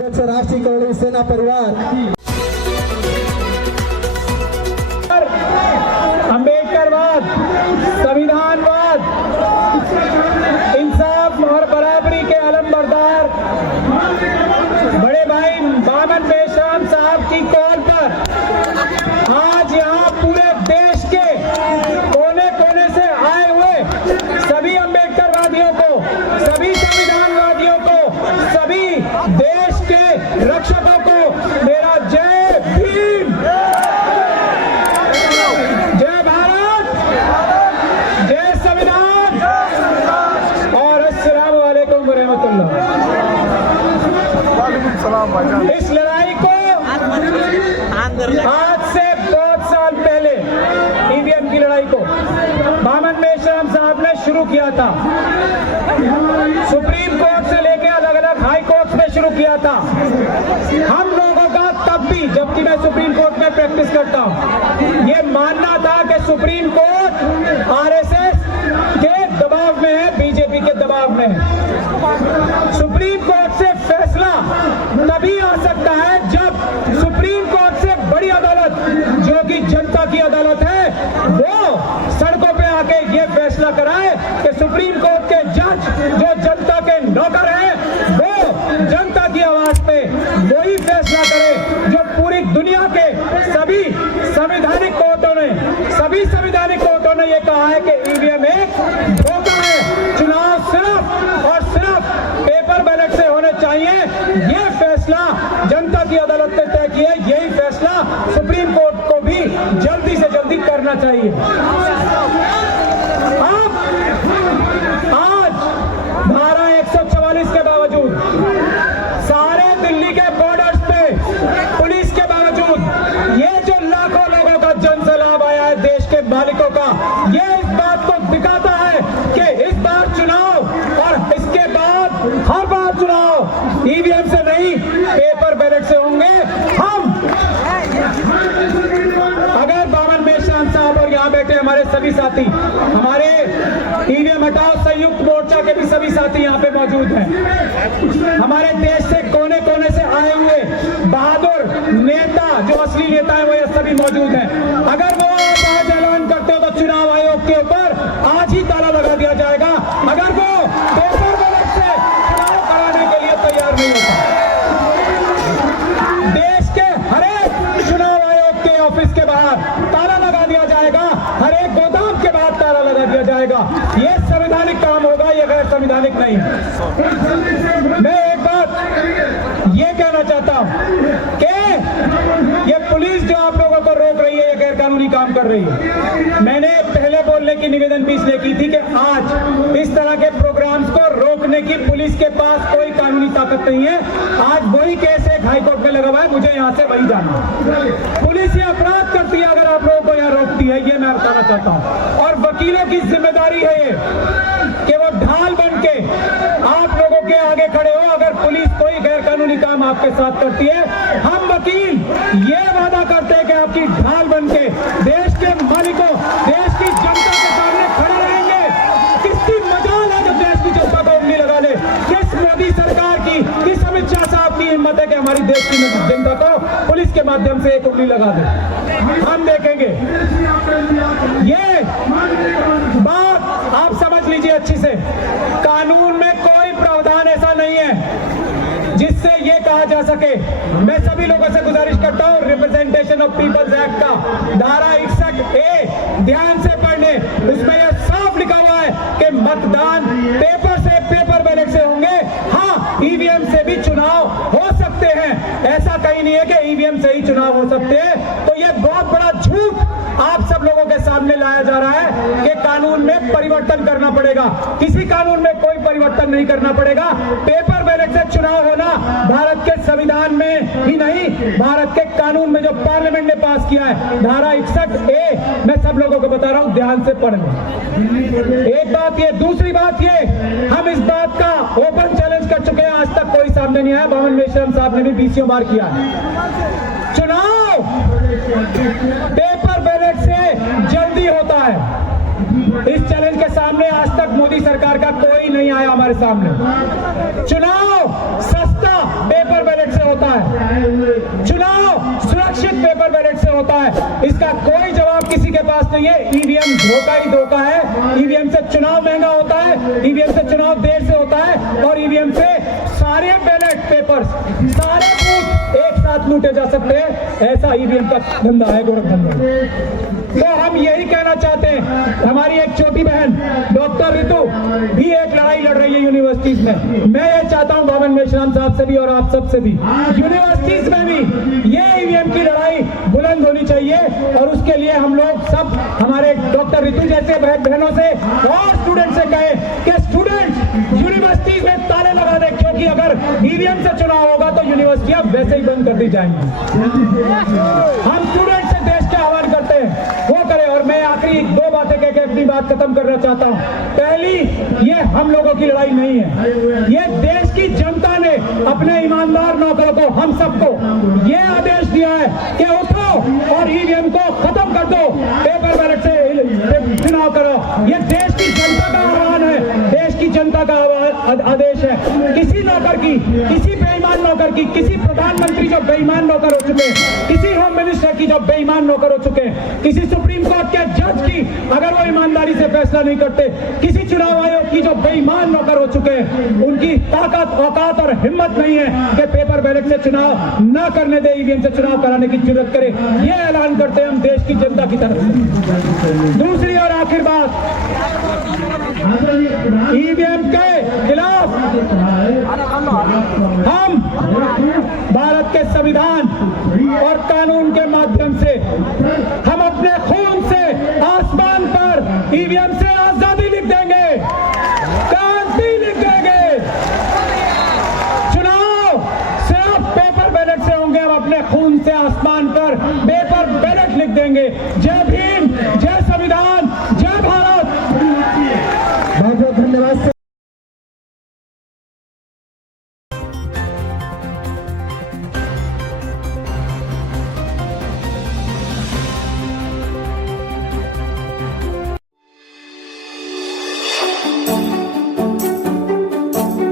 राष्ट्रीय कांग्रेस सेना परिवार अंबेडकरवाद, संविधानवाद, इंसाफ और बराबरी के अलमबरदार बड़े भाई बामन मेश्राम साहब की कॉल पर आज यहाँ पूरे देश के कोने कोने से आए हुए सभी अंबेडकरवादियों को, सभी संविधानवादियों को, सभी देश के रक्षकों को मेरा जय भीम, जय भारत, जय संविधान और अस्सलाम वालेकुम व रहमतुल्लाह। इस लड़ाई को आज से बहुत साल पहले ईवीएम की लड़ाई को बामन मेश्राम साहब ने शुरू किया था। सुप्रीम कोर्ट से लेकर अलग अलग हाई कोर्ट में शुरू किया था। हम लोगों का तब भी, जबकि मैं सुप्रीम कोर्ट में प्रैक्टिस करता हूं, ये मानना था कि सुप्रीम कोर्ट आरएसएस के दबाव में है, बीजेपी के दबाव में है। सुप्रीम कोर्ट से फैसला तभी आ सकता है जब सुप्रीम कोर्ट से बड़ी अदालत, जो कि जनता की अदालत है, वो सड़कों पे आके ये फैसला कराए कि सुप्रीम कोर्ट के जज जो जनता के नौकर हैं, वो जनता की आवाज पे वही फैसला करे जो पूरी दुनिया के सभी संवैधानिक कोर्टों ने ये कहा है कि ईवीएम एक धोखा है, चुनाव सिर्फ और सिर्फ पेपर बैलेट से होने चाहिए। ये फैसला जनता की अदालत ने तय किया, यही फैसला सुप्रीम कोर्ट को भी जल्दी से जल्दी करना चाहिए। अब आज धारा 144 के बावजूद, सारे दिल्ली के बॉर्डर्स पे पुलिस के बावजूद, ये जो लाखों लोगों का जन सैलाब आया है देश के मालिकों का, ये इस बात को दिखाता है कि इस बार चुनाव और इसके बाद हर बार चुनाव ईवीएम से नहीं, पेपर बैलेट से होंगे। हम अगर बामन मेश्राम साहब और यहाँ बैठे हमारे सभी साथी, हमारे ईवीएम हटाओ संयुक्त मोर्चा के भी सभी साथी यहाँ पे मौजूद हैं, हमारे देश से कोने कोने से आए हुए बहादुर नेता, जो असली नेता है, वो ये सभी मौजूद हैं। अगर वो आज ऐलान करते हो तो चुनाव आयोग के ऊपर आज ही ताला लगा दिया जाएगा, अगर वो पेपर बैलेट से चुनाव कराने के लिए तैयार नहीं होता। देश के हर एक चुनाव आयोग के ऑफिस के बाहर ताला लगा दिया जाएगा, हर एक गोदाम के बाहर ताला लगा दिया जाएगा। ये संवैधानिक काम होगा, ये गैर संवैधानिक नहीं है। मैं एक बात ये कहना चाहता हूं कि ये पुलिस जो आप लोगों को रोक रही है, ये गैर कानूनी काम कर रही है। मैंने पहले बोलने की निवेदन भी इसलिए की थी कि आज इस तरह के प्रोग्राम्स को रोकने की पुलिस के पास कोई कानूनी ताकत नहीं है। आज वही केस एक हाई कोर्ट में लगा हुआ है, मुझे यहाँ से वही जाना है। पुलिस ये अपराध करती है अगर आप लोगों को यहाँ रोकती है, ये मैं बताना चाहता हूँ। और वकीलों की जिम्मेदारी है ये कि वो ढाल बन के आप लोगों के आगे खड़े हो। अगर पुलिस कोई गैर कानूनी काम आपके साथ करती है, हम वकील ये वादा करते हैं कि आपकी ढाल बन के देश के मालिकों, देश की जनता के सामने खड़े रहेंगे। किसकी मजाल है जो देश की जनता को उंगली लगा ले? किस मोदी सरकार की, किस अमित शाह साहब की हिम्मत है कि हमारी देश की जनता को पुलिस के माध्यम से एक उंगली लगा दे? हम देखेंगे। ये बात आप समझ लीजिए अच्छी से, कानून में कोई प्रावधान ऐसा नहीं है जिससे ये कहा जा सके। मैं सभी लोगों से गुजारिश करता हूं, रिप्रेजेंटेशन ऑफ पीपल्स एक्ट का धारा 61A ध्यान से पढ़ने, उसमें यह साफ लिखा हुआ है कि मतदान पेपर से, पेपर बैलेट से होंगे। हाँ, ईवीएम से भी चुनाव हो सकते हैं, ऐसा कहीं नहीं है कि ईवीएम से ही चुनाव हो सकते हैं। तो ये बहुत बड़ा झूठ आप सब लोगों के सामने लाया जा रहा है कि कानून में परिवर्तन करना पड़ेगा। किसी कानून में कोई परिवर्तन नहीं करना पड़ेगा। पेपर बैलेट से चुनाव होना भारत के संविधान में ही नहीं, भारत के कानून में जो पार्लियामेंट ने पास किया है, धारा 61A, मैं सब लोगों को बता रहा हूं, ध्यान से पढ़ लें। एक बात ये, दूसरी बात ये, हम इस बात का ओपन चैलेंज कर चुके हैं, आज तक कोई सामने नहीं आया। बामन मेश्राम साहब ने भी 20 बार किया है। चुनाव पेपर बैलेट से जल्दी होता है। इस चैलेंज के सामने आज तक मोदी सरकार का कोई नहीं आया हमारे सामने। चुनाव सस्ता पेपर बैलेट से होता है, चुनाव सुरक्षित पेपर बैलेट से होता है। इसका कोई जवाब किसी के पास नहीं है। ईवीएम धोखा ही धोखा है। ईवीएम से चुनाव महंगा होता है, ईवीएम से चुनाव देर से होता है, और ईवीएम से सारे बैलेट पेपर्स, सारे बूथ एक साथ लूटे जा सकते हैं। ऐसा ईवीएम का धंधा है, गोरख धंधा। तो हम यही कहना चाहते हैं, हमारी एक छोटी बहन डॉक्टर रितु भी एक लड़ाई लड़ रही है यूनिवर्सिटीज में। मैं ये चाहता हूं बावन मेश्राम साहब से भी और आप सब से भी, यूनिवर्सिटीज में भी ये ईवीएम की लड़ाई बुलंद होनी चाहिए। और उसके लिए हम लोग सब हमारे डॉक्टर रितु जैसे बहनों से और स्टूडेंट से कहें कि स्टूडेंट यूनिवर्सिटीज में ताले लगा दें, क्योंकि अगर ईवीएम से चुनाव होगा तो यूनिवर्सिटियां वैसे ही बंद कर दी जाएंगी। हम स्टूडेंट से देश के आह्वान करते हैं वो करें। और मैं आखिरी दो बातें कह के अपनी बात खत्म करना चाहता हूं। पहली, ये हम लोगों की लड़ाई नहीं है, ये देश की जनता ने अपने ईमानदार नौकरों को, हम सबको ये आदेश दिया है कि उठो और ईवीएम को खत्म कर दो, पेपर बैलेट से चुनाव करो। ये देश की जनता का आह्वान है, देश की जनता का आदेश है। किसी नौकर की, किसी बेईमान नौकर की, किसी प्रधानमंत्री जो बेईमान नौकर हो चुके हैं, किसी होम मिनिस्टर की जो बेईमान नौकर हो चुके हैं, किसी सुप्रीम कोर्ट के जज की अगर वो ईमानदारी से फैसला नहीं करते, किसी चुनाव आयोग की जो बेईमान नौकर हो चुके हैं, उनकी ताकत, औकात और हिम्मत नहीं है कि पेपर बैलेट से चुनाव न करने दे, ईवीएम से चुनाव कराने की जरूरत करे। ये ऐलान करते हैं हम देश की जनता की तरफ से। दूसरी और आखिर बात, ईवीएम के खिलाफ हम भारत के संविधान और कानून के माध्यम से, हम अपने खून से आसमान पर ईवीएम से आजादी लिख देंगे, क्रांति लिख देंगे। चुनाव सिर्फ पेपर बैलेट से होंगे, हम अपने खून से आसमान पर पेपर बैलेट लिख देंगे। जय भीम, जय